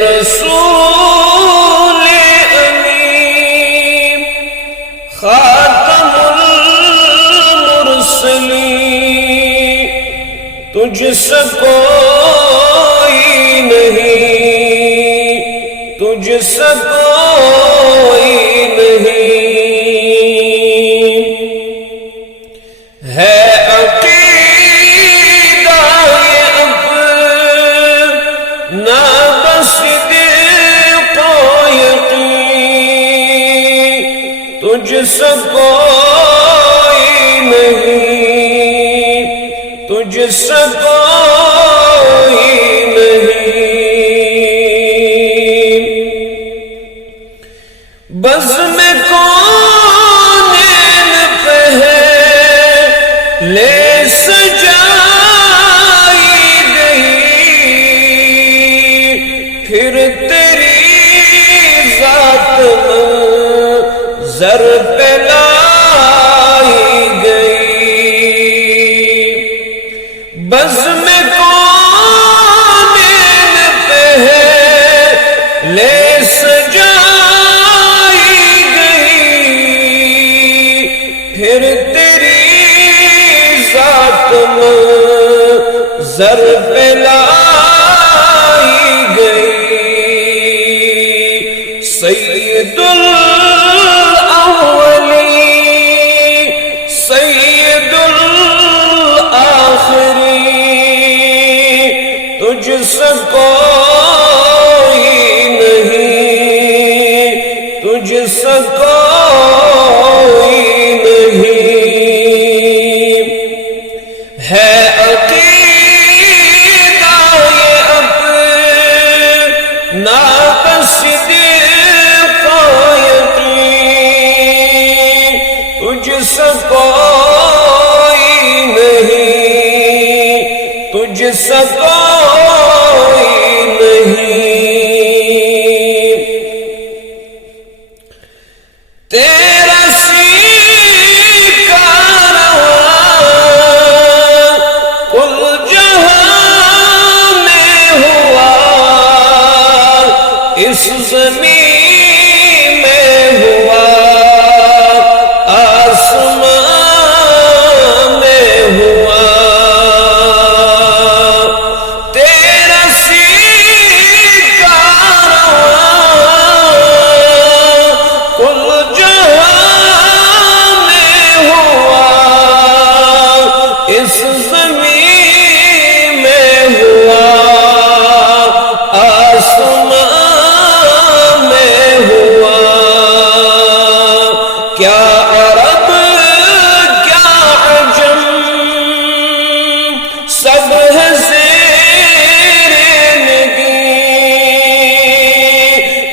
رسول امین خاتم المرسلین، تجھ سے کوئی نہیں، تجھ سے کوئی نہیں ہے عقیدہ اپنا بصدیق و یقین، تجھ سے کوئی نہیں، تجھ سے کوئی نہیں، بزم کونین پہلے سجائی گئی، پھر تیری ذات نظر پہ لائی گئی، بزم کونین پہلے سجائی گئی، پھر تیری ذات نظر پہ لائی گئی، سید الاولین سید الاخرین، تجھ سے کوئی نہیں، تجھ سے کوئی نہیں ہے عقیدہ اپنا بصدیق و یقین، تجھ سے کوئی نہیں، تجھ سے کوئی نہیں، تیرا سیکھا رواں کل جہاں میں ہوا، اس زمین میں ہوا، آسمان میں ہوا، تیرا سیکھا رواں کل جہاں میں ہوا، اس زمین میں ہوا، آسمان میں ہوا، کیا عرب کیا عجم سب ہے زیر نگین،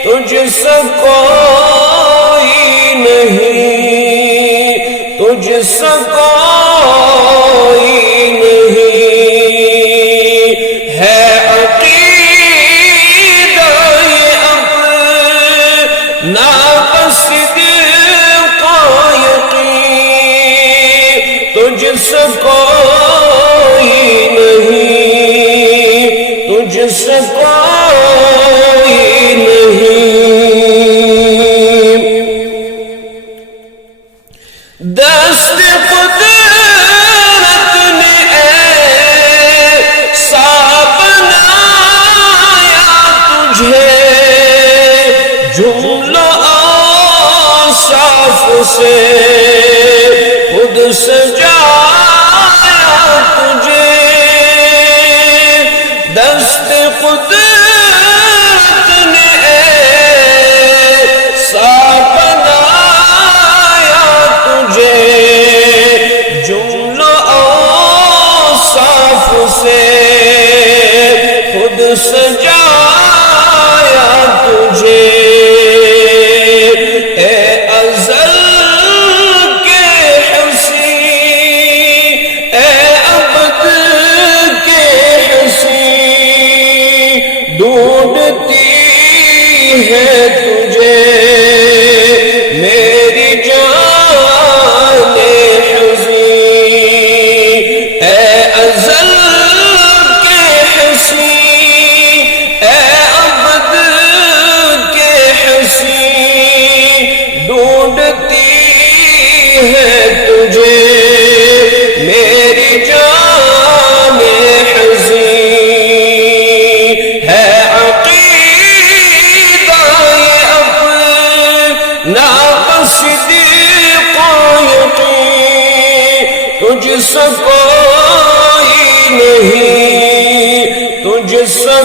تجھ سے کوئی نہیں، تجھ سے کوئی نہیں ہے عقیدہ اپنا بصدیق و یقین، تجھ سے کوئی نہیں، تجھ سے کوئی نہیں، دست قدرت نے ایسا بنایا تجھے، جمل اوصاف سے خود سجایا تجھے، دست قدرت نے ایسا بنایا تجھے، جمل اوصاف سے خود سجایا تجھے، اے ازل کے حسین، اے ابد کے حسین، ڈھونڈتی ہے تجھے میری جان حزین، اے ازل کے حسین، اے ابد نہ صدیق و یقین تجھ سا کوئی نہیں، تجھ سا